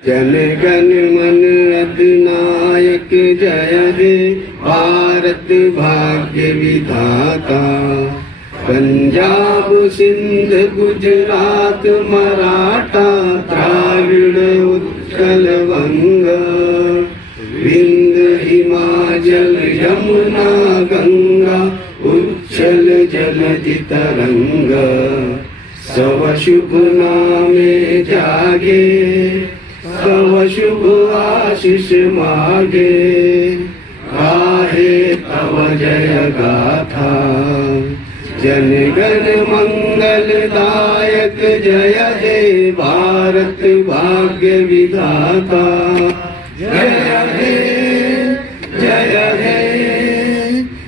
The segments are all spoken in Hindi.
जन गण मन अधिनायक जय हे भारत भाग्य विधाता। पंजाब सिंध गुजरात मराठा द्राविड़ उत्कल वंग। विंध्य हिमाचल यमुना गंगा उच्छल जलधि तरंग। सव शुभ नामे जागे सव शुभ आशीष मागे। गाहे तव जय गाथा जन गण मंगल दायक जय हे भारत भाग्य विधाता। जय हे जय हे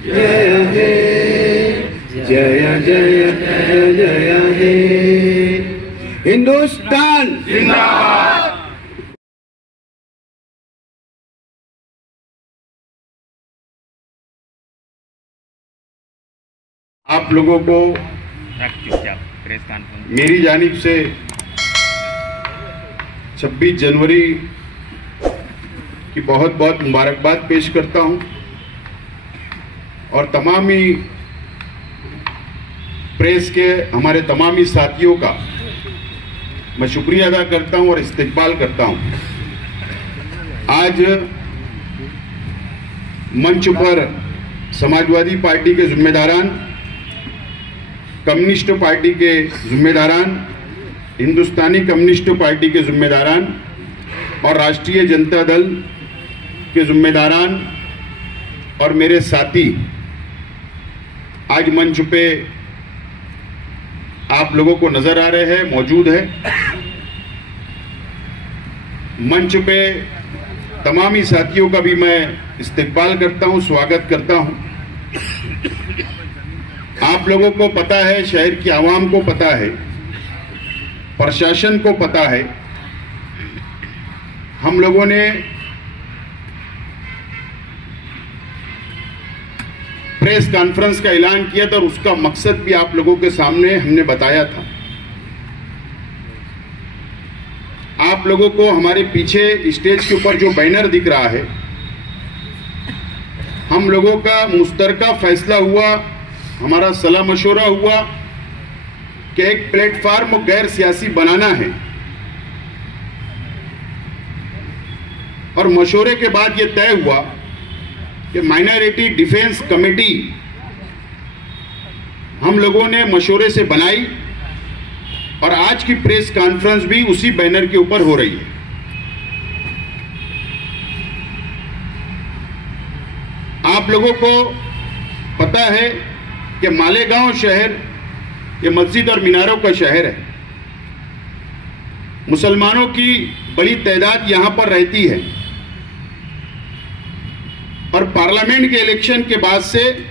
जय हे जय जय जय जय हे। हिंदुस्तान जिंदाबाद। आप लोगों को मेरी जानिब से 26 जनवरी की बहुत बहुत मुबारकबाद पेश करता हूं और तमाम ही प्रेस के हमारे तमाम ही साथियों का मैं शुक्रिया अदा करता हूं और इस्तकबाल करता हूं। आज मंच पर समाजवादी पार्टी के जिम्मेदारान, कम्युनिस्ट पार्टी के जिम्मेदारान, हिंदुस्तानी कम्युनिस्ट पार्टी के जिम्मेदारान और राष्ट्रीय जनता दल के जिम्मेदारान और मेरे साथी आज मंच पे आप लोगों को नजर आ रहे हैं, मौजूद है। मंच पे तमाम ही साथियों का भी मैं इस्तकबाल करता हूं, स्वागत करता हूं। आप लोगों को पता है, शहर की आवाम को पता है, प्रशासन को पता है, हम लोगों ने प्रेस कॉन्फ्रेंस का ऐलान किया था और उसका मकसद भी आप लोगों के सामने हमने बताया था। आप लोगों को हमारे पीछे स्टेज के ऊपर जो बैनर दिख रहा है, हम लोगों का मुश्तरका फैसला हुआ, हमारा सलाह मशवरा हुआ कि एक प्लेटफार्म गैर सियासी बनाना है और मशवरे के बाद यह तय हुआ कि माइनॉरिटी डिफेंस कमेटी हम लोगों ने मशवरे से बनाई और आज की प्रेस कॉन्फ्रेंस भी उसी बैनर के ऊपर हो रही है। आप लोगों को पता है कि मालेगांव शहर ये मस्जिद और मीनारों का शहर है। मुसलमानों की बड़ी तादाद यहां पर रहती है और पार्लियामेंट के इलेक्शन के बाद से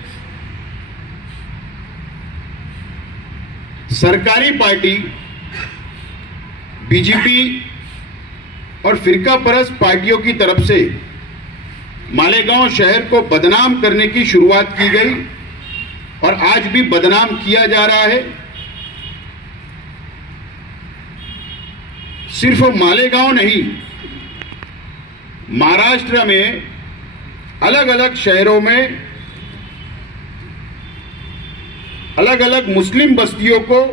सरकारी पार्टी बीजेपी और फिरका परस्त पार्टियों की तरफ से मालेगांव शहर को बदनाम करने की शुरुआत की गई और आज भी बदनाम किया जा रहा है। सिर्फ मालेगांव नहीं, महाराष्ट्र में अलग अलग शहरों में अलग अलग मुस्लिम बस्तियों को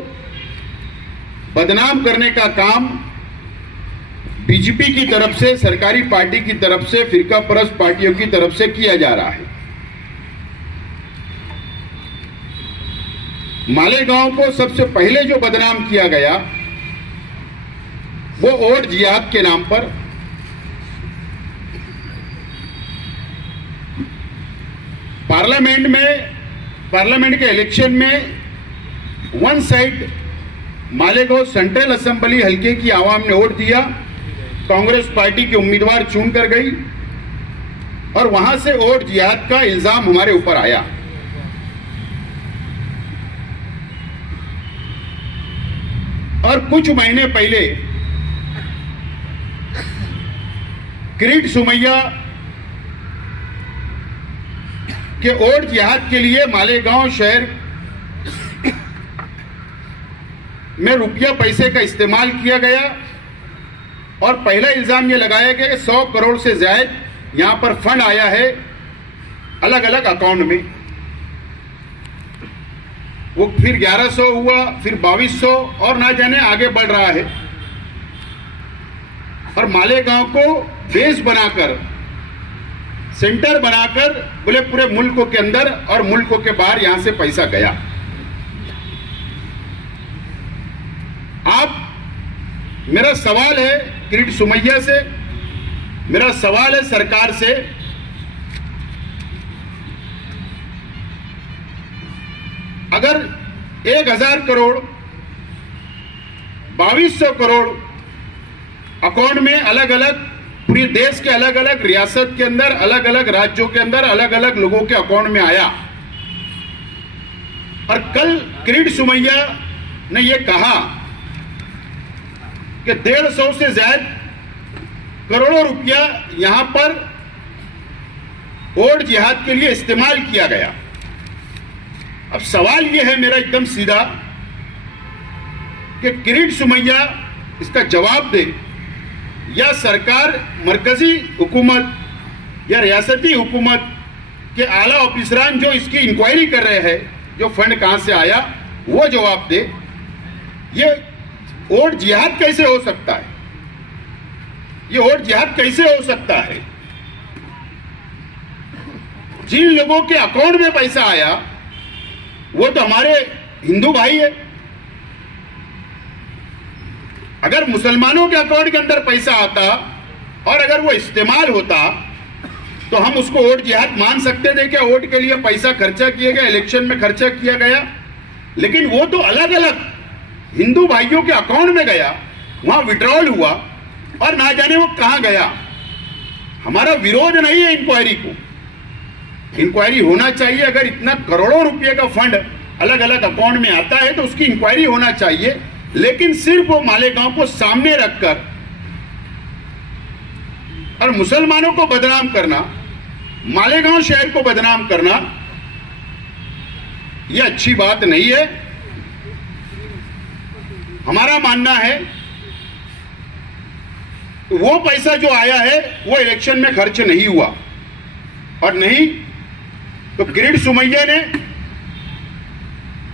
बदनाम करने का काम बीजेपी की तरफ से, सरकारी पार्टी की तरफ से, फिरका परस्त पार्टियों की तरफ से किया जा रहा है। मालेगांव को सबसे पहले जो बदनाम किया गया वो वोट जिहाद के नाम पर। पार्लियामेंट के इलेक्शन में one side Malegaon central assembly हल्के की आवाम ने वोट दिया, कांग्रेस पार्टी के उम्मीदवार चुनकर गई और वहां से वोट जिहाद का इल्जाम हमारे ऊपर आया। और कुछ महीने पहले किरीट सुमैया के वोट जिहाद के लिए मालेगांव शहर में रुपया पैसे का इस्तेमाल किया गया और पहला इल्जाम ये लगाया गया कि 100 करोड़ से ज्यादा यहां पर फंड आया है अलग अलग अकाउंट में। वो फिर 1100 हुआ, फिर 2200 और ना जाने आगे बढ़ रहा है। और मालेगांव को बेस बनाकर, सेंटर बनाकर बोले पूरे मुल्कों के अंदर और मुल्कों के बाहर यहां से पैसा गया। आप, मेरा सवाल है किरीट सोमैया से, मेरा सवाल है सरकार से, अगर 1000 करोड़ 2200 करोड़ अकाउंट में अलग अलग पूरे देश के अलग अलग रियासत के अंदर, अलग अलग राज्यों के अंदर, अलग अलग लोगों के अकाउंट में आया, और कल किरीट सोमैया ने यह कहा कि 150 से ज्यादा करोड़ों रुपया यहां पर वोट जिहाद के लिए इस्तेमाल किया गया। अब सवाल यह है मेरा एकदम सीधा कि किरीट सोमैया इसका जवाब दे, या सरकार, मरकजी हुकूमत या रियासती हुकूमत के आला ऑफिसरान जो इसकी इंक्वायरी कर रहे हैं, जो फंड कहां से आया, वो जवाब दे। ये वोट जिहाद कैसे हो सकता है? ये वोट जिहाद कैसे हो सकता है? जिन लोगों के अकाउंट में पैसा आया वो तो हमारे हिंदू भाई है। अगर मुसलमानों के अकाउंट के अंदर पैसा आता और अगर वो इस्तेमाल होता तो हम उसको वोट जिहाद मान सकते थे क्या? वोट के लिए पैसा खर्चा किया गया, इलेक्शन में खर्चा किया गया, लेकिन वो तो अलग अलग हिंदू भाइयों के अकाउंट में गया, वहां विड्रॉल हुआ और ना जाने वो कहां गया। हमारा विरोध नहीं है इंक्वायरी को, इंक्वायरी होना चाहिए। अगर इतना करोड़ों रुपए का फंड अलग अलग अकाउंट में आता है तो उसकी इंक्वायरी होना चाहिए, लेकिन सिर्फ वो मालेगांव को सामने रखकर और मुसलमानों को बदनाम करना, मालेगांव शहर को बदनाम करना, यह अच्छी बात नहीं है। हमारा मानना है वो पैसा जो आया है वो इलेक्शन में खर्च नहीं हुआ, और नहीं तो किरीट सोमैया ने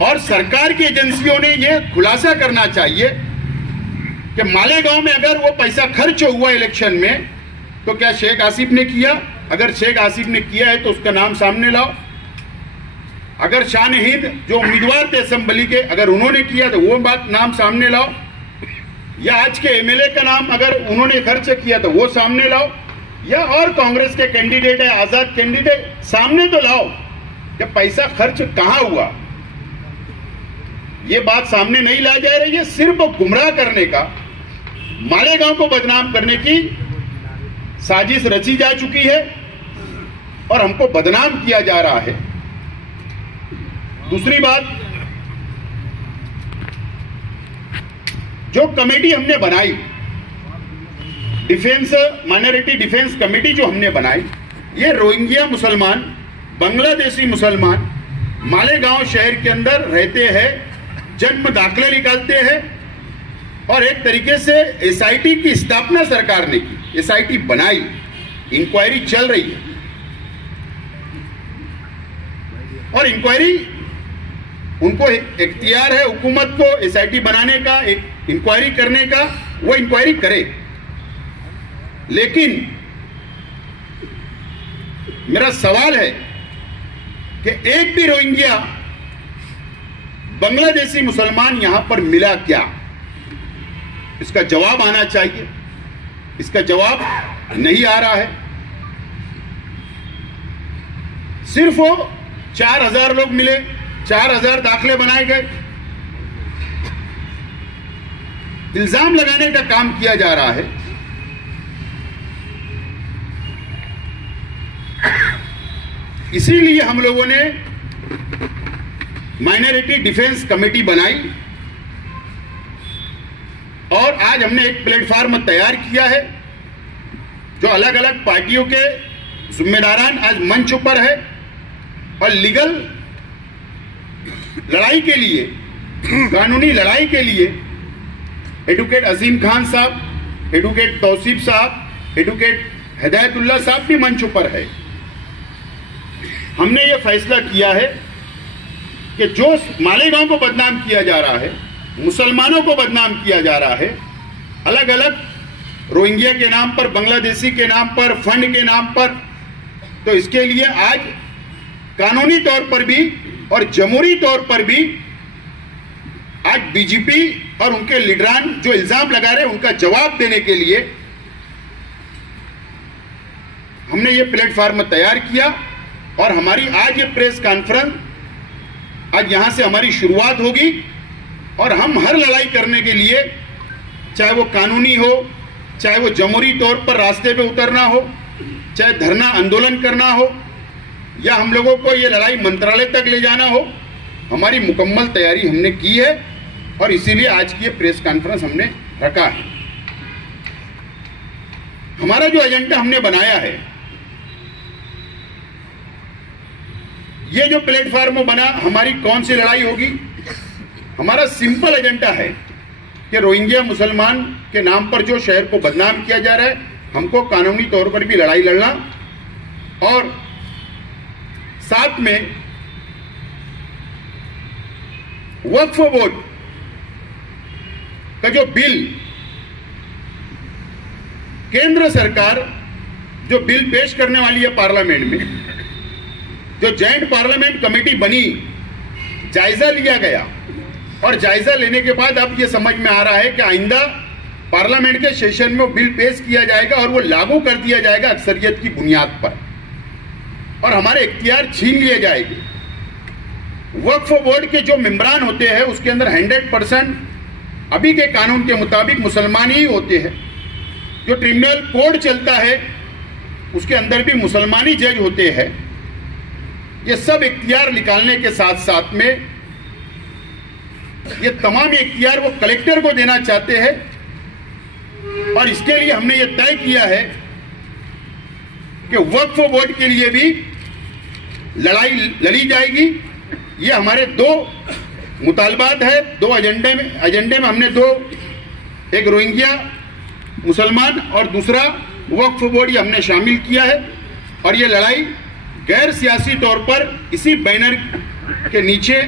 और सरकार की एजेंसियों ने यह खुलासा करना चाहिए कि मालेगांव में अगर वो पैसा खर्च हुआ इलेक्शन में तो क्या शेख आसिफ ने किया? अगर शेख आसिफ ने किया है तो उसका नाम सामने लाओ। अगर शान हिंद जो उम्मीदवार थे असेंबली के, अगर उन्होंने किया तो वो बात नाम सामने लाओ, या आज के एमएलए का नाम अगर उन्होंने खर्च किया तो वो सामने लाओ, या और कांग्रेस के कैंडिडेट है, आजाद कैंडिडेट, सामने तो लाओ कि पैसा खर्च कहां हुआ। ये बात सामने नहीं लाई जा रही है, सिर्फ गुमराह करने का, मालेगांव को बदनाम करने की साजिश रची जा चुकी है और हमको बदनाम किया जा रहा है। दूसरी बात, जो कमेटी हमने बनाई, डिफेंस माइनॉरिटी डिफेंस कमेटी जो हमने बनाई, ये रोहिंग्या मुसलमान, बांग्लादेशी मुसलमान मालेगांव शहर के अंदर रहते हैं, जन्म दाखले निकालते हैं, और एक तरीके से एसआईटी की स्थापना सरकार ने की, एसआईटी बनाई, इंक्वायरी चल रही है, और इंक्वायरी उनको इख्तियार है हुकूमत को एसआईटी बनाने का, एक इंक्वायरी करने का, वो इंक्वायरी करे। लेकिन मेरा सवाल है कि एक भी रोहिंग्या बांग्लादेशी मुसलमान यहां पर मिला क्या? इसका जवाब आना चाहिए। इसका जवाब नहीं आ रहा है। सिर्फ वो 4000 लोग मिले, 4000 दाखले बनाए गए, इल्जाम लगाने का काम किया जा रहा है। इसीलिए हम लोगों ने माइनॉरिटी डिफेंस कमेटी बनाई और आज हमने एक प्लेटफॉर्म तैयार किया है जो अलग अलग पार्टियों के जिम्मेदारान आज मंच पर है, और लीगल लड़ाई के लिए, कानूनी लड़ाई के लिए एडवोकेट अजीम खान साहब, एडवोकेट तौसीफ साहब, एडवोकेट हिदायतुल्लाह साहब भी मंच पर है। हमने ये फैसला किया है कि जो मालेगांव को बदनाम किया जा रहा है, मुसलमानों को बदनाम किया जा रहा है, अलग अलग रोहिंग्या के नाम पर, बांग्लादेशी के नाम पर, फंड के नाम पर, तो इसके लिए आज कानूनी तौर पर भी और जमहूरी तौर पर भी आज बीजेपी और उनके लीडरान जो इल्जाम लगा रहे हैं उनका जवाब देने के लिए हमने ये प्लेटफॉर्म तैयार किया। और हमारी आज ये प्रेस कॉन्फ्रेंस, आज यहां से हमारी शुरुआत होगी और हम हर लड़ाई करने के लिए, चाहे वो कानूनी हो, चाहे वो जमहूरी तौर पर रास्ते पे उतरना हो, चाहे धरना आंदोलन करना हो, या हम लोगों को ये लड़ाई मंत्रालय तक ले जाना हो, हमारी मुकम्मल तैयारी हमने की है और इसीलिए आज की ये प्रेस कॉन्फ्रेंस हमने रखा है। हमारा जो एजेंडा हमने बनाया है, ये जो प्लेटफॉर्म बना, हमारी कौन सी लड़ाई होगी, हमारा सिंपल एजेंडा है कि रोहिंग्या मुसलमान के नाम पर जो शहर को बदनाम किया जा रहा है, हमको कानूनी तौर पर भी लड़ाई लड़ना और साथ में वक्फ बोर्ड का जो बिल, केंद्र सरकार जो बिल पेश करने वाली है पार्लियामेंट में, जो जॉइंट पार्लियामेंट कमेटी बनी, जायजा लिया गया और जायजा लेने के बाद अब यह समझ में आ रहा है कि आइंदा पार्लियामेंट के सेशन में वो बिल पेश किया जाएगा और वो लागू कर दिया जाएगा अक्सरियत की बुनियाद पर और हमारे इख्तियार छीन लिए जाएंगे। वक्फ बोर्ड के जो मेंबरान होते हैं उसके अंदर 100% अभी के कानून के मुताबिक मुसलमान ही होते हैं। जो ट्रिब्यूनल कोड चलता है उसके अंदर भी मुसलमानी जज होते हैं। ये सब इख्तियार निकालने के साथ साथ में ये तमाम इख्तियार वो कलेक्टर को देना चाहते हैं और इसके लिए हमने ये तय किया है कि वक्फ बोर्ड के लिए भी लड़ाई लड़ी जाएगी। ये हमारे दो मुतालबात है, दो एजेंडे में हमने दो, एक रोहिंग्या मुसलमान और दूसरा वक्फ बोर्ड, ये हमने शामिल किया है और ये लड़ाई गैर सियासी तौर पर इसी बैनर के नीचे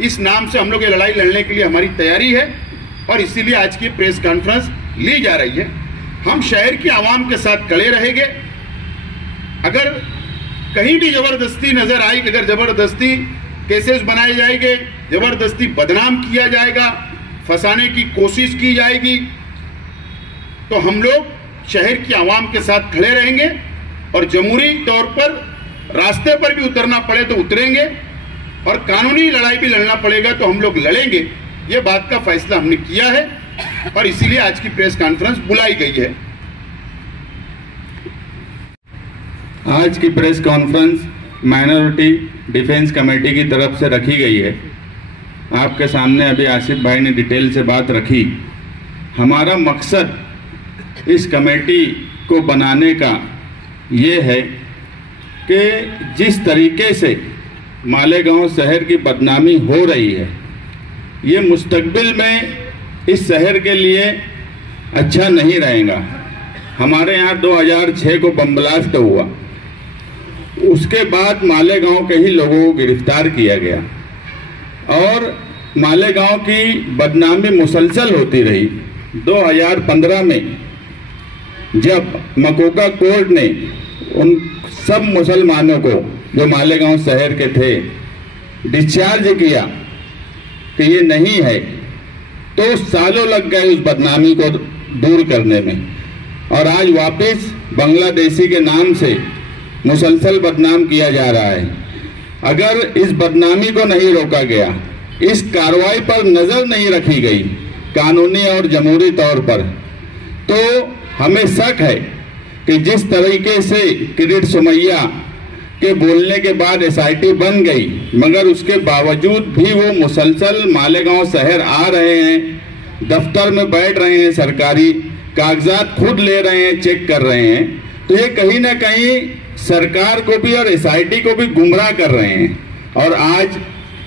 इस नाम से हम लोग ये लड़ाई लड़ने के लिए हमारी तैयारी है और इसीलिए आज की प्रेस कॉन्फ्रेंस ली जा रही है। हम शहर की आवाम के साथ खड़े रहेंगे। अगर कहीं भी जबरदस्ती नजर आई, अगर जबरदस्ती केसेस बनाए जाएंगे, जबरदस्ती बदनाम किया जाएगा, फंसाने की कोशिश की जाएगी, तो हम लोग शहर की आवाम के साथ खड़े रहेंगे और जमहूरी तौर पर रास्ते पर भी उतरना पड़े तो उतरेंगे और कानूनी लड़ाई भी लड़ना पड़ेगा तो हम लोग लड़ेंगे। ये बात का फैसला हमने किया है और इसीलिए आज की प्रेस कॉन्फ्रेंस बुलाई गई है। आज की press conference minority defence committee की तरफ से रखी गई है। आपके सामने अभी आसिफ भाई ने डिटेल से बात रखी। हमारा मकसद इस कमेटी को बनाने का ये है कि जिस तरीके से मालेगांव शहर की बदनामी हो रही है, ये मुस्तकबिल में इस शहर के लिए अच्छा नहीं रहेगा। हमारे यहाँ 2006 को बम ब्लास्ट हुआ, उसके बाद मालेगांव के ही लोगों को गिरफ्तार किया गया और मालेगांव की बदनामी मुसलसल होती रही। 2015 में जब मकोका कोर्ट ने उन सब मुसलमानों को जो मालेगांव शहर के थे डिस्चार्ज किया कि ये नहीं है, तो सालों लग गए उस बदनामी को दूर करने में और आज वापस बांग्लादेशी के नाम से मुसलसल बदनाम किया जा रहा है। अगर इस बदनामी को नहीं रोका गया, इस कार्रवाई पर नजर नहीं रखी गई कानूनी और जमहूरी तौर पर, तो हमें शक है कि जिस तरीके से किरीट सुमैया के बोलने के बाद एसआईटी बन गई, मगर उसके बावजूद भी वो मुसलसल मालेगांव शहर आ रहे हैं, दफ्तर में बैठ रहे हैं, सरकारी कागजात खुद ले रहे हैं, चेक कर रहे हैं, तो ये कहीं ना कहीं सरकार को भी और एसआईटी को भी गुमराह कर रहे हैं। और आज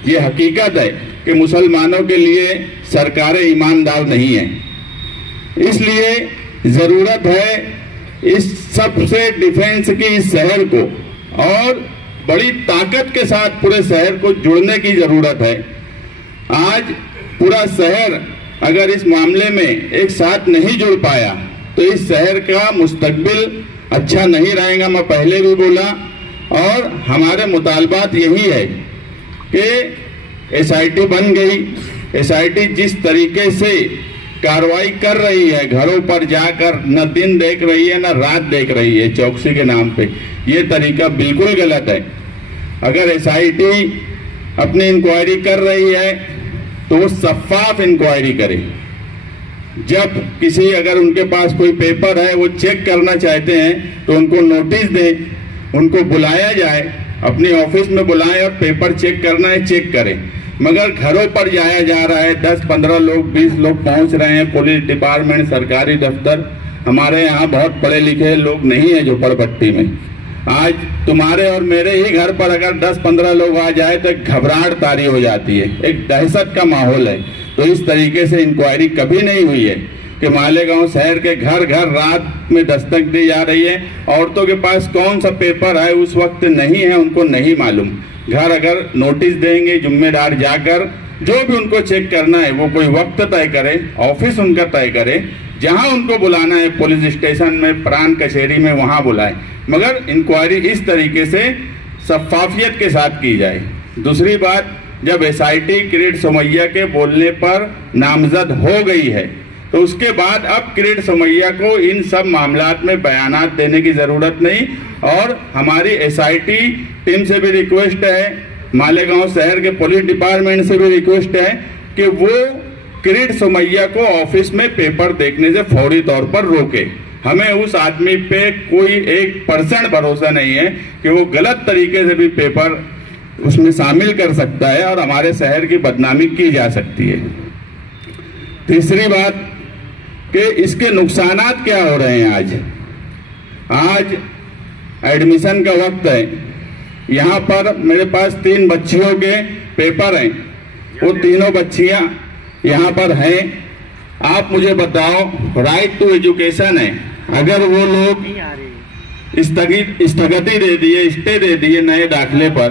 ये हकीकत है कि मुसलमानों के लिए सरकारें ईमानदार नहीं हैं। इसलिए जरूरत है इस सबसे डिफेंस की इस शहर को और बड़ी ताकत के साथ पूरे शहर को जुड़ने की जरूरत है। आज पूरा शहर अगर इस मामले में एक साथ नहीं जुड़ पाया तो इस शहर का मुस्तकबिल अच्छा नहीं रहेगा। मैं पहले भी बोला और हमारे मुतालबात यही है कि एसआईटी बन गई। एसआईटी जिस तरीके से कार्रवाई कर रही है, घरों पर जाकर न दिन देख रही है न रात देख रही है चौकसी के नाम पे, ये तरीका बिल्कुल गलत है। अगर एसआईटी अपनी इंक्वायरी कर रही है तो वो शफाफ इंक्वायरी करे। जब किसी अगर उनके पास कोई पेपर है वो चेक करना चाहते हैं तो उनको नोटिस दें, उनको बुलाया जाए, अपने ऑफिस में बुलाएं और पेपर चेक करना है चेक करें। मगर घरों पर जाया जा रहा है, 10-15 लोग 20 लोग पहुंच रहे हैं। पुलिस डिपार्टमेंट, सरकारी दफ्तर, हमारे यहाँ बहुत पढ़े लिखे लोग नहीं है झोपड़पट्टी में। आज तुम्हारे और मेरे ही घर पर अगर 10-15 लोग आ जाए तो एक घबराहट तारी हो जाती है, एक दहशत का माहौल है। तो इस तरीके से इंक्वायरी कभी नहीं हुई है कि मालेगांव शहर के घर घर रात में दस्तक दी जा रही है। औरतों के पास कौन सा पेपर है उस वक्त नहीं है, उनको नहीं मालूम। घर अगर नोटिस देंगे, जिम्मेदार जाकर जो भी उनको चेक करना है वो कोई वक्त तय करे, ऑफिस उनका तय करे, जहां उनको बुलाना है पुलिस स्टेशन में, प्रांत कचहरी में, वहां बुलाए। मगर इंक्वायरी इस तरीके से शफाफियत के साथ की जाए। दूसरी बात, जब एसआईटी किरीट सोमैया के बोलने पर नामजद हो गई है तो उसके बाद अब किरीट सोमैया को इन सब मामलात में बयानात देने की जरूरत नहीं। और हमारी एसआईटी टीम से भी रिक्वेस्ट है, मालेगांव शहर के पुलिस डिपार्टमेंट से भी रिक्वेस्ट है कि वो किरीट सोमैया को ऑफिस में पेपर देखने से फौरी तौर पर रोके। हमें उस आदमी पे कोई 1% भरोसा नहीं है कि वो गलत तरीके से भी पेपर उसमें शामिल कर सकता है और हमारे शहर की बदनामी की जा सकती है। तीसरी बात कि इसके नुकसानात क्या हो रहे हैं। आज एडमिशन का वक्त है, यहाँ पर मेरे पास 3 बच्चियों के पेपर हैं, वो तीनों बच्चियां यहाँ पर हैं। आप मुझे बताओ, राइट टू एजुकेशन है, अगर वो लोग स्थगिति दे दिए, स्टे दे दिए नए दाखिले पर,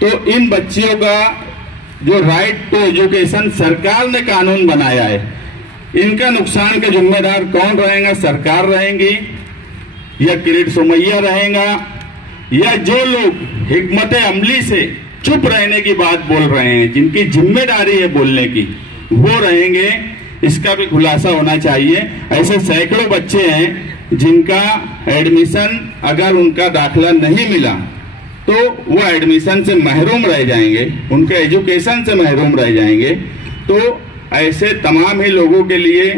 तो इन बच्चियों का जो राइट टू एजुकेशन सरकार ने कानून बनाया है, इनका नुकसान का जिम्मेदार कौन रहेगा? सरकार रहेंगी या किरीट सोमैया रहेगा, या जो लोग हिकमत अमली से चुप रहने की बात बोल रहे हैं, जिनकी जिम्मेदारी है बोलने की, वो रहेंगे? इसका भी खुलासा होना चाहिए। ऐसे सैकड़ों बच्चे हैं जिनका एडमिशन अगर उनका दाखिला नहीं मिला तो वो एडमिशन से महरूम रह जाएंगे, उनके एजुकेशन से महरूम रह जाएंगे। तो ऐसे तमाम ही लोगों के लिए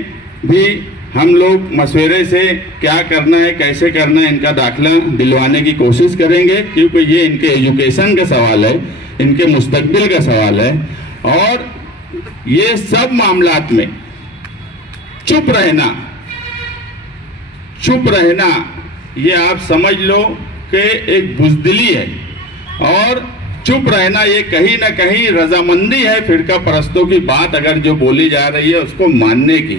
भी हम लोग मशवरे से क्या करना है, कैसे करना है, इनका दाखिला दिलवाने की कोशिश करेंगे, क्योंकि ये इनके एजुकेशन का सवाल है, इनके मुस्तकबिल का सवाल है। और ये सब मामलात में चुप रहना ये आप समझ लो कि एक बुज़दिली है, और चुप रहना ये कहीं ना कहीं रजामंदी है फिरका परस्तों की बात अगर जो बोली जा रही है उसको मानने की।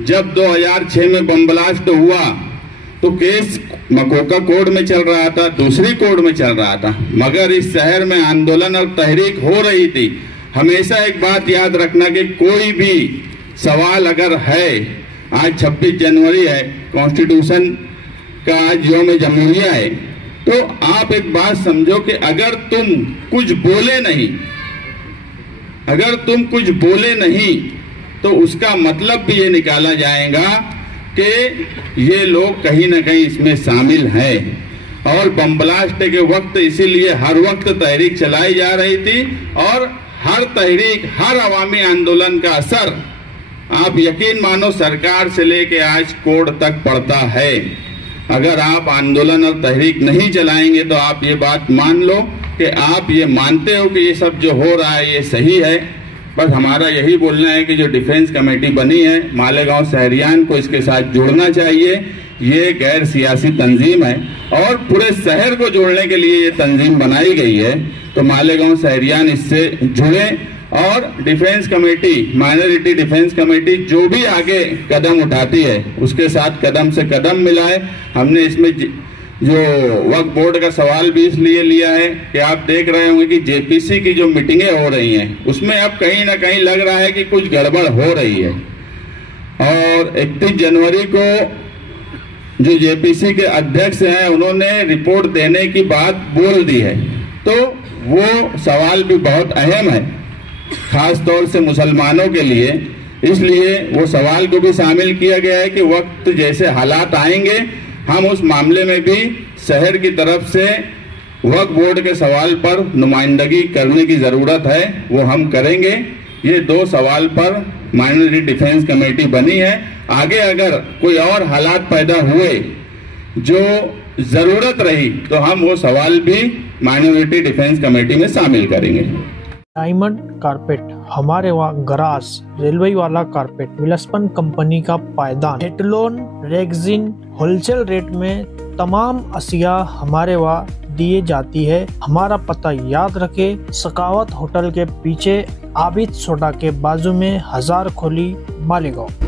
जब 2006 में बम ब्लास्ट हुआ तो केस मकोका कोर्ट में चल रहा था, दूसरी कोर्ट में चल रहा था, मगर इस शहर में आंदोलन और तहरीक हो रही थी। हमेशा एक बात याद रखना कि कोई भी सवाल अगर है, आज 26 जनवरी है, कॉन्स्टिट्यूशन का आज यौम जमहूरिया है, तो आप एक बात समझो कि अगर तुम कुछ बोले नहीं तो उसका मतलब भी ये निकाला जाएगा कि ये लोग कहीं ना कहीं इसमें शामिल हैं। और बम ब्लास्ट के वक्त इसीलिए हर वक्त तहरीक चलाई जा रही थी, और हर तहरीक, हर अवामी आंदोलन का असर आप यकीन मानो सरकार से लेके आज कोर्ट तक पड़ता है। अगर आप आंदोलन और तहरीक नहीं चलाएंगे तो आप ये बात मान लो कि आप ये मानते हो कि ये सब जो हो रहा है ये सही है। बस हमारा यही बोलना है कि जो डिफेंस कमेटी बनी है, मालेगांव शहरियान को इसके साथ जुड़ना चाहिए। ये गैर सियासी तंजीम है और पूरे शहर को जोड़ने के लिए ये तंजीम बनाई गई है। तो मालेगांव शहरियान इससे जुड़े और defence committee, minority defence committee जो भी आगे कदम उठाती है उसके साथ कदम से कदम मिलाए। हमने इसमें जो वक्फ बोर्ड का सवाल भी इसलिए लिया है कि आप देख रहे होंगे कि जेपीसी की जो मीटिंगें हो रही हैं उसमें अब कहीं ना कहीं लग रहा है कि कुछ गड़बड़ हो रही है। और 31 जनवरी को जो जेपीसी के अध्यक्ष हैं उन्होंने रिपोर्ट देने की बात बोल दी है, तो वो सवाल भी बहुत अहम है खास तौर से मुसलमानों के लिए। इसलिए वो सवाल को भी शामिल किया गया है कि वक्त जैसे हालात आएंगे हम उस मामले में भी शहर की तरफ से वक्फ बोर्ड के सवाल पर नुमाइंदगी करने की जरूरत है, वो हम करेंगे। ये 2 सवाल पर माइनॉरिटी डिफेंस कमेटी बनी है। आगे अगर कोई और हालात पैदा हुए जो जरूरत रही तो हम वो सवाल भी माइनॉरिटी डिफेंस कमेटी में शामिल करेंगे। डायमंड कारपेट, हमारे वहाँ गरास, रेलवे वाला कारपेट, विलस्पन कंपनी का पायदान, हेटलोन रेगजिन होलसेल रेट में तमाम अशिया हमारे वहाँ दिए जाती है। हमारा पता याद रखे, सकावत होटल के पीछे आबिद सोडा के बाजू में हजार खोली, मालेगांव।